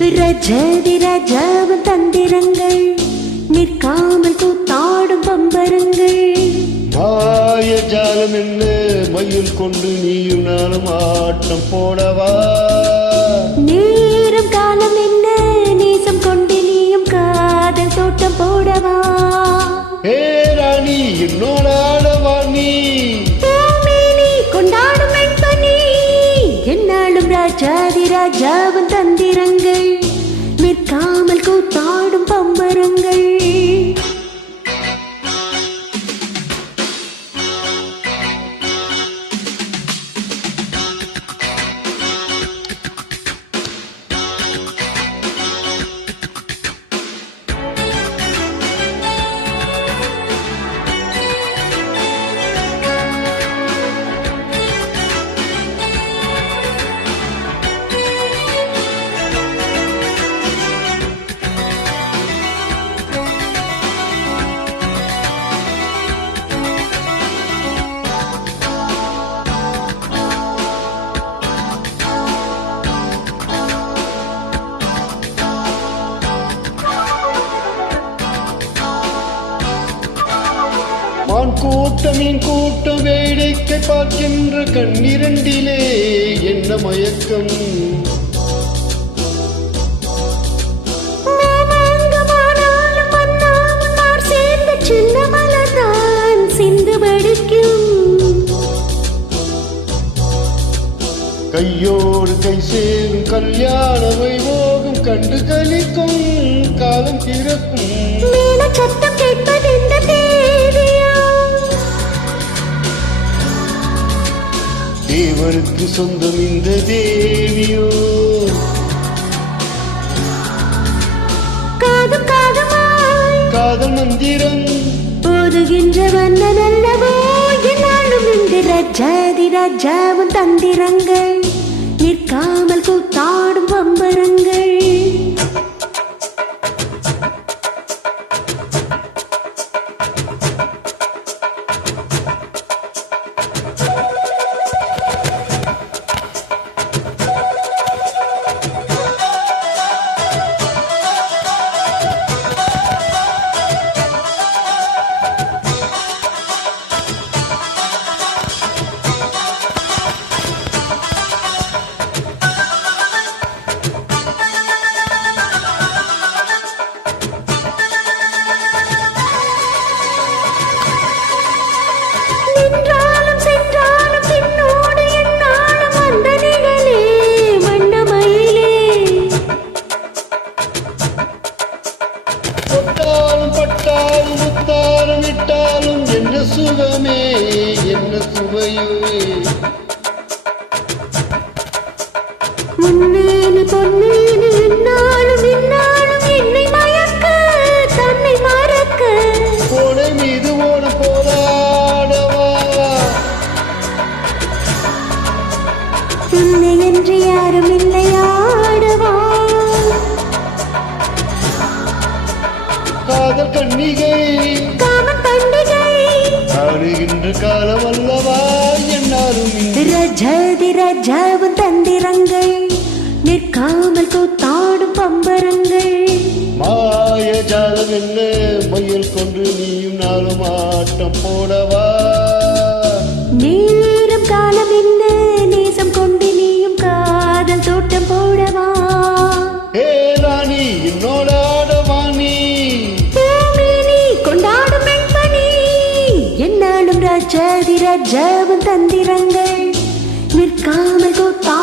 ரஜதி ராஜாவின் தந்திரங்கள் நிற்காமல் கூத்தாடும் பம்பரங்கள். மாயஜாலம் என்ன மயில் கொண்டு நீயும் நானும் ஆட்டம் போடவா? நேரம் காலம் என்ன நேசம் கொண்டு நீயும் காதல் தோட்டம் போடவா? ஏ ராணி என்னோட ஆடவா நீ கொண்டாடும் வெண்பனி என்னாலும் ராஜாதி ராஜாவின் தந்திரங்கள் நிற்காமல் கூத்தாடும் பம்பரங்கள். மான் கூட்டம் மீன் கூட்டம் வேடிக்கை பார்க்கின்ற கண்ணிரண்டிலே என்ன மயக்கம்? கையோடு கை சேரும் கல்யாண வைபோகம் கண்டு கலிக்கும் காலம் பிறக்கும். சத்தம் கேட்பது தேவருக்கு சொந்தம் இந்த தேவியோ? காதும் காதுமாய் காதல் மந்திரம் போதுகின்ற மன்னன் அல்லவோ என்னாலும் இந்த ரஜாதி ராஜாவின் தந்திரங்கள் நிற்காமல் கூத்தாடும் பம்பரங்கள். தொட்டாலும் பட்டாலும் முத்தாலும் விட்டாலும் என்ன சுகமே என்ன சுவையுமே. முன்னேனி பொன்னேனி என்னாலும் என்னாலும் என்னை மயக்க தன்னை மறக்க கோடை மீது ஓட போராடவா? இல்லை என்று யாரும் இல்லையாடவா? காதல் கண்ணிகை காமன் பண்டிகை ஆடுகின்ற காலம் அல்லவா என்னாலும் ரஜதி ராஜாவின் தந்திரங்கள் நிற்காமல் கூத்தாடும் பம்பரங்கள். மாயஜாலம் என்ன மயில் கொண்டு நீயும் நாளும் ஆட்டம் போடவா? நேரம் காலம் என்ன நேசம் கொண்டு நீயும் காதல் தோட்டம் போடவா? ஏ ராணி என்னோட ஆடவா நீ கொண்டாடும் வெண்பனி என்னாலும் ராஜாதி ராஜாவின் தந்திரங்கள் நிற்காமல் கூத்தா